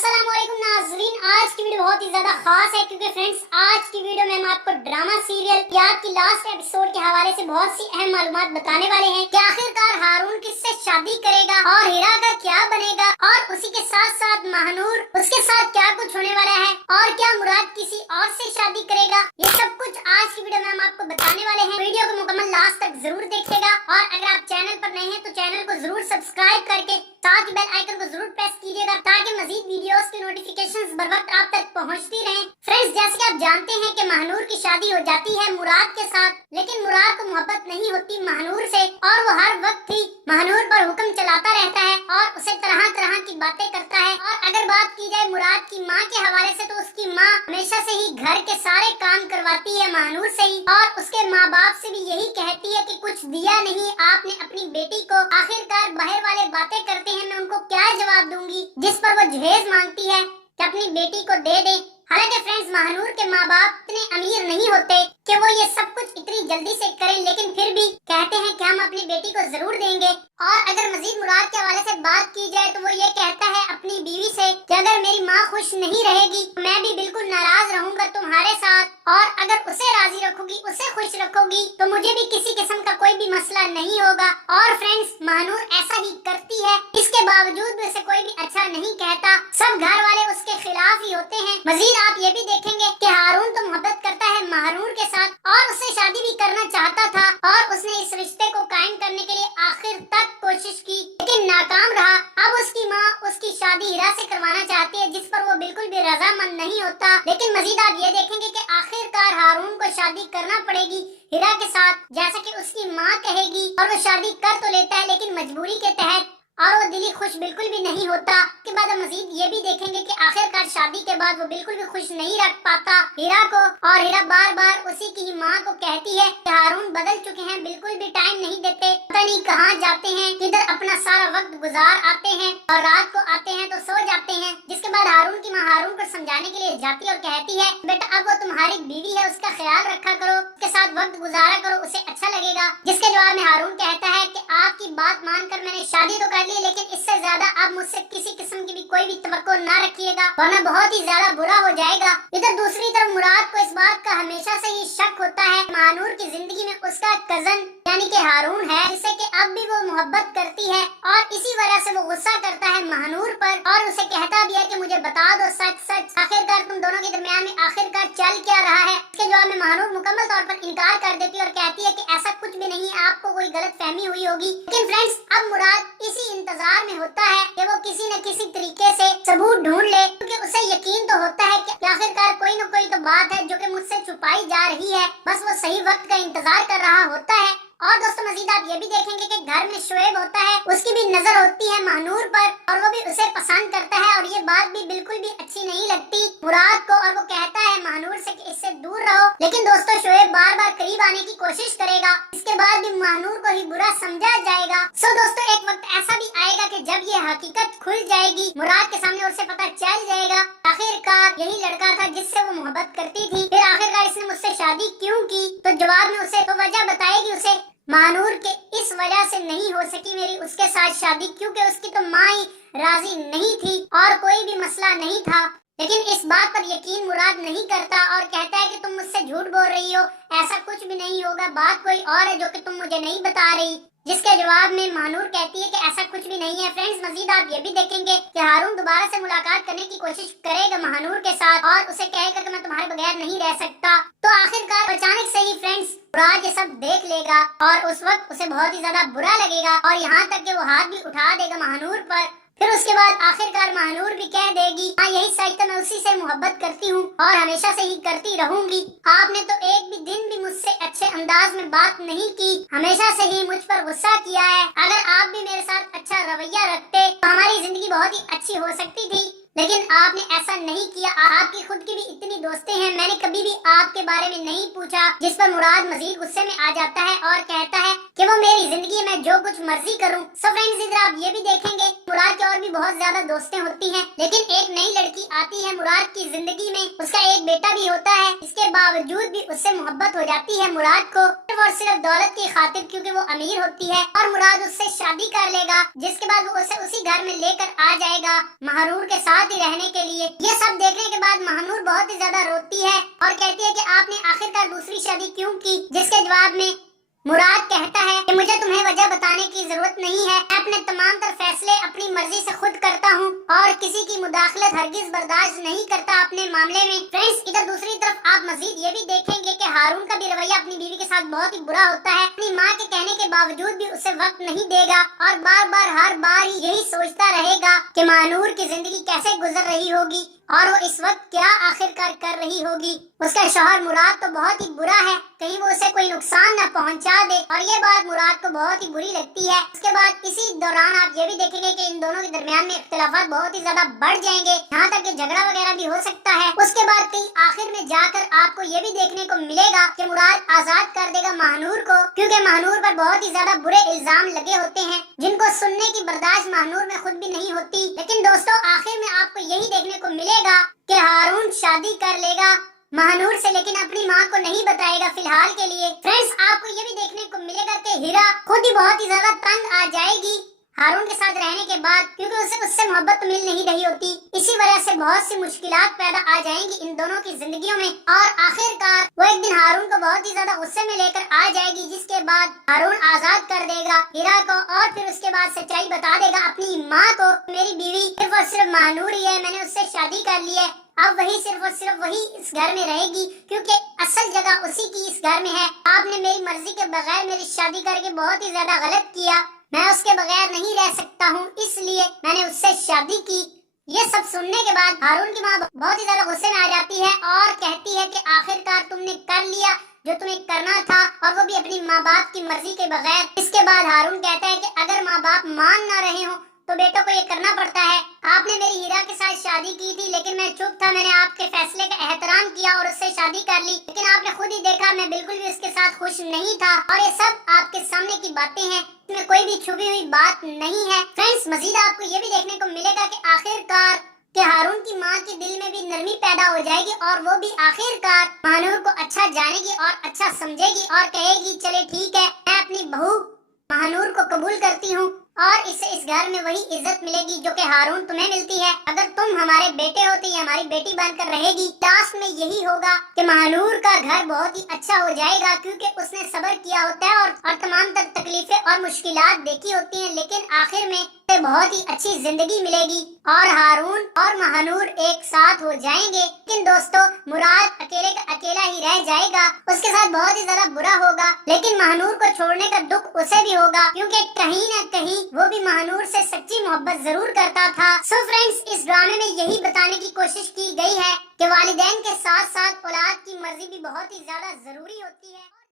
अस्सलाम वालेकुम नाज़रीन, आज की वीडियो बहुत ही ज्यादा खास है क्योंकि फ्रेंड्स आज की वीडियो में हम आपको ड्रामा सीरियल याद की लास्ट एपिसोड के हवाले से बहुत सी अहम मालूमात बताने वाले हैं कि आखिरकार हारून किससे शादी करेगा और हीरा का क्या बनेगा और उसी के साथ साथ महानूर उसके साथ क्या कुछ होने वाला है और क्या मुराद किसी और से शादी करेगा। ये सब कुछ आज की वीडियो में हम आपको बताने वाले हैं। वीडियो को मुकम्मल लास्ट तक जरूर देखिएगा और अगर आप चैनल पर नए हैं तो चैनल को जरूर सब्सक्राइब करके साथ ही बेल आइकन को जरूर प्रेस कीजिएगा ताकि मजीद वीडियोस की नोटिफिकेशंस बर वक्त आप तक पहुंचती रहें। फ्रेंड्स, जैसे कि आप जानते हैं कि महानूर की शादी हो जाती है मुराद के साथ, लेकिन मुराद को मोहब्बत नहीं होती महानूर से और वो हर वक्त ही महानूर पर हुक्म चलाता रहता है और उसे तरह तरह की बातें करता है। और अगर बात की जाए मुराद की माँ के हवाले से तो उसकी माँ हमेशा से ही घर के सारे काम करवाती है महानूर से ही और उसके माँ बाप से भी यही कहती है कि कुछ दिया नहीं आपने अपनी बेटी को। आखिरकार बाहर वाले बातें करते हैं, मैं उनको क्या जवाब दूंगी, जिस पर वो जहेज मांगती है कि अपनी बेटी को दे दे। हालांकि फ्रेंड्स, महानूर के माँ बाप इतने अमीर नहीं होते कि वो ये सब कुछ इतनी जल्दी से करें, लेकिन फिर भी कहते हैं कि हम अपनी बेटी को जरूर देंगे। और अगर मजीद मुराद के हवाले से बात की जाए तो वो ये कहता है अपनी बीवी से कि अगर मेरी माँ खुश नहीं रहेगी मैं भी बिल्कुल नाराज रहूंगा तुम्हारे साथ और अगर उसे राजी रखोगी उसे खुश रखोगी तो मुझे भी किसी किस्म का कोई भी मसला नहीं होगा। और फ्रेंड्स, महानूर ऐसा ही करती है, इसके बावजूद भी उसे कोई भी अच्छा नहीं कहता, सब घर वाले उसके खिलाफ ही होते हैं। मजीद आप ये भी देखेंगे कि हारून तो मोहब्बत करता है महानूर के साथ और उससे शादी भी करना चाहता था और उसने इस रिश्ते को कायम करने के लिए आखिर तक कोशिश की लेकिन नाकाम रहा। अब उसकी माँ उसकी शादी हीरा से करवाना चाहती है जिस पर वो बिल्कुल भी रजामंद नहीं होता। लेकिन मजीद आप ये देखेंगे कि आखिरकार हारून को शादी करना पड़ेगी हीरा के साथ जैसा कि उसकी माँ कहेगी और वो शादी कर तो लेता है लेकिन मजबूरी के तहत और वो दिली खुश बिल्कुल भी नहीं होता। के बाद मजीद ये भी देखेंगे कि आखिरकार शादी के बाद वो बिल्कुल भी खुश नहीं रख पाता हीरा को और हीरा बार बार उसी की ही माँ को कहती है कि हारून बदल चुके हैं, बिल्कुल भी टाइम नहीं देते, पता नहीं कहाँ जाते हैं, किधर अपना सारा वक्त गुजार आते हैं और रात को आते हैं तो सो जाते हैं। जिसके बाद हारून की माँ हारून को समझाने के लिए जाती है और कहती है बेटा अब वो तुम्हारी बीवी है, उसका ख्याल रखा करो, उसके साथ वक्त गुजारा करो, उसे अच्छा लगेगा। जिसके जवाब में हारून कहता है कि आपकी बात मानकर मैंने शादी तो कर ली लेकिन इससे ज्यादा आप मुझसे किसी किस्म की भी कोई भी तवक्को ना रखिएगा वरना बहुत ही ज्यादा बुरा हो जाएगा। इधर दूसरी तरफ मुराद को इस बात का हमेशा से ही शक होता है महानूर की जिंदगी में उसका कजन यानी कि हारून है जिससे कि अब भी वो मोहब्बत करती है और इसी वजह से वो गुस्सा करता है महानूर पर और उसे कहता भी है कि मुझे बता दो सच सच, आखिरकार तुम दोनों के दरमियान में आखिरकार चल क्या रहा है। इसके जवाब में महानूर मुकम्मल तौर पर इनकार कर देती है और कहती है कि ऐसा कुछ भी नहीं है, आपको कोई गलत फहमी हुई होगी। लेकिन फ्रेंड्स, अब मुराद इसी इंतजार में होता है कि वो किसी न किसी तरीके से सबूत ढूंढ ले क्योंकि उसे यकीन तो होता है कि आखिरकार कोई न कोई तो बात है जो कि मुझसे छुपाई जा रही है, बस वो सही वक्त का इंतजार कर रहा होता है। और दोस्तों मजीद आप ये भी देखेंगे कि घर में शोएब होता है, उसकी भी नजर होती है महानूर पर और वो भी उसे पसंद करता है और ये बात भी बिल्कुल भी अच्छी नहीं लगती मुराद को और वो कहता है महानूर से कि इससे दूर रहो। लेकिन दोस्तों शोएब बार बार करीब आने की कोशिश करेगा, इसके बाद भी महानूर को ही बुरा समझा जाएगा। सो दोस्तों एक वक्त ऐसा भी आएगा कि जब ये हकीकत खुल जाएगी मुराद के सामने और उसे पता चल जाएगा आखिरकार यही लड़का था जिससे वो मोहब्बत करती थी, फिर आखिरकार इसने मुझसे शादी क्यों की। तो जवाब में उसे तो वजह बताएगी उसे महानूर के इस वजह से नहीं हो सकी मेरी उसके साथ शादी क्योंकि उसकी तो माँ ही राजी नहीं थी और कोई भी मसला नहीं था। लेकिन इस बात पर यकीन मुराद नहीं करता और कहता है कि तुम मुझसे झूठ बोल रही हो, ऐसा कुछ भी नहीं होगा, बात कोई और है जो कि तुम मुझे नहीं बता रही। जिसके जवाब में महानूर कहती है कि ऐसा कुछ भी नहीं है। फ्रेंड्स, मजीद आप ये भी देखेंगे कि हारून दोबारा से मुलाकात करने की कोशिश करेगा महानूर के साथ और उसे कहेगा कि मैं तुम्हारे बगैर नहीं रह सकता। तो आखिरकार अचानक से ही फ्रेंड्स मुराद ये सब देख लेगा और उस वक्त उसे बहुत ही ज्यादा बुरा लगेगा और यहाँ तक कि वो हाथ भी उठा देगा महानूर पर। फिर उसके बाद आखिरकार महानूर भी कह देगी हाँ यही सच तो मैं उसी से मोहब्बत करती हूँ और हमेशा से ही करती रहूंगी। आपने तो एक भी दिन भी मुझसे अच्छे अंदाज में बात नहीं की, हमेशा से ही मुझ पर गुस्सा किया है। अगर आप भी मेरे साथ अच्छा रवैया रखते तो हमारी जिंदगी बहुत ही अच्छी हो सकती थी, लेकिन आपने ऐसा नहीं किया। आपकी खुद की भी इतनी दोस्तें हैं, मैंने कभी भी आपके बारे में नहीं पूछा। जिस पर मुराद मजीद गुस्से में आ जाता है और कहता है कि वो मेरी जिंदगी में जो कुछ मर्जी करूं। सो फ्रेंड्स, इधर आप ये भी देखेंगे मुराद की और भी बहुत ज्यादा दोस्तें होती हैं, लेकिन एक नई लड़की आती आती है मुराद की जिंदगी में। उसका एक बेटा भी होता है, इसके बावजूद भी उससे मोहब्बत हो जाती है मुराद को सिर्फ और सिर्फ दौलत की खातिर, क्योंकि वो अमीर होती है। और मुराद उससे शादी कर लेगा, जिसके बाद वो उसे उसी घर में लेकर आ जाएगा महानूर के साथ ही रहने के लिए। ये सब देखने के बाद महानूर बहुत ही ज्यादा रोती है और कहती है कि आपने आखिरकार दूसरी शादी क्यों की, जिसके जवाब में मुराद कहता है कि मुझे तुम्हें वजह बताने की जरूरत नहीं है, मैं अपने तमाम तर फैसले अपनी मर्जी से खुद करता हूँ और किसी की मुदाखलत हरगिज बर्दाश्त नहीं करता अपने मामले में। फ्रेंड्स, इधर दूसरी तरफ आप मजीद ये भी देखेंगे कि हारून का भी रवैया अपनी बीवी के साथ बहुत ही बुरा होता है। अपनी माँ के कहने के बावजूद भी उसे वक्त नहीं देगा और बार बार हर बार ही यही सोचता रहेगा कि महानूर की जिंदगी कैसे गुजर रही होगी और वो इस वक्त क्या आखिरकार कर रही होगी। उसका शौहर मुराद तो बहुत ही बुरा है, कहीं वो उसे कोई नुकसान न पहुंचा दे, और ये बात मुराद को बहुत ही बुरी लगती है। उसके बाद इसी दौरान आप ये भी देखेंगे कि इन दोनों के दरमियान में इख्तिलाफात बहुत ही ज्यादा बढ़ जाएंगे, यहाँ तक कि झगड़ा वगैरह भी हो सकता है। उसके बाद कहीं आखिर में जाकर आपको ये भी देखने को मिलेगा कि मुराद आजाद कर देगा महानूर को, क्योंकि महानूर पर बहुत ही ज्यादा बुरे इल्जाम लगे होते हैं जिनको सुनने की बर्दाश्त महानूर में खुद भी नहीं होती। लेकिन दोस्तों, आखिर में आपको यही देखने को मिलेगा कि हारून शादी कर लेगा महानूर से, लेकिन अपनी माँ को नहीं बताएगा फिलहाल के लिए। फ्रेंड्स, आपको ये भी देखने को मिलेगा कि हीरा खुद ही बहुत ही ज्यादा तंग आ जाएगी हारून के साथ रहने के बाद, क्योंकि उसे उससे मोहब्बत मिल नहीं रही होती। इसी वजह से बहुत सी मुश्किलात पैदा आ जाएंगी इन दोनों की जिंदगियों में, और आखिरकार वो एक दिन हारून को बहुत ही ज्यादा गुस्से में लेकर आ जाएगी, जिसके बाद हारून आजाद कर देगा हीरा को और फिर उसके बाद सच्चाई बता देगा अपनी माँ को, मेरी बीवी सिर्फ और सिर्फ महानूर ही है, मैंने उससे शादी कर ली है, अब वही सिर्फ और सिर्फ वही इस घर में रहेगी, क्योंकि असल जगह उसी की इस घर में है। आपने मेरी मर्जी के बगैर मेरी शादी करके बहुत ही ज्यादा गलत किया, मैं उसके बगैर नहीं रह सकता हूँ, इसलिए मैंने उससे शादी की। ये सब सुनने के बाद हारून की माँ बहुत ही ज्यादा गुस्से में आ जाती है और कहती है कि आखिरकार तुमने कर लिया जो तुम्हें करना था, और वो भी अपनी माँ बाप की मर्जी के बगैर। इसके बाद हारून कहता है कि अगर माँ बाप मान ना रहे हो तो बेटों को ये करना पड़ता है। आपने मेरी हीरा के साथ शादी की थी, लेकिन मैं चुप था, मैंने आपके फैसले का एहतराम किया और उससे शादी कर ली, लेकिन आपने खुद ही देखा मैं बिल्कुल भी उसके साथ खुश नहीं था, और ये सब आपके सामने की बातें हैं, इसमें कोई भी छुपी हुई बात नहीं है। फ्रेंड्स, मजीद आपको ये भी देखने को मिलेगा कि आखिरकार कि हारून की माँ के दिल में भी नरमी पैदा हो जाएगी और वो भी आखिरकार महानूर को अच्छा जानेगी और अच्छा समझेगी और कहेगी चले ठीक है, मैं अपनी बहू महानूर को कबूल करती हूँ और इससे इस घर में वही इज्जत मिलेगी जो कि हारून तुम्हें मिलती है। अगर तुम हमारे बेटे हो तो ये हमारी बेटी बनकर रहेगी। लास्ट में यही होगा कि महानूर का घर बहुत ही अच्छा हो जाएगा, क्योंकि उसने सब्र किया होता है और तमाम तकलीफें और मुश्किलात देखी होती हैं, लेकिन आखिर में बहुत ही अच्छी जिंदगी मिलेगी और हारून और महानूर एक साथ हो जाएंगे। लेकिन दोस्तों, मुराद अकेले का अकेला ही रह जाएगा, उसके साथ बहुत ही ज्यादा बुरा होगा, लेकिन महानूर को छोड़ने का दुख उसे भी होगा, क्योंकि कहीं न कहीं वो भी महानूर से सच्ची मोहब्बत जरूर करता था। सो फ्रेंड्स, इस ड्रामे में यही बताने की कोशिश की गई है कि वालिदैन के साथ साथ औलाद की मर्जी भी बहुत ही ज्यादा जरूरी होती है।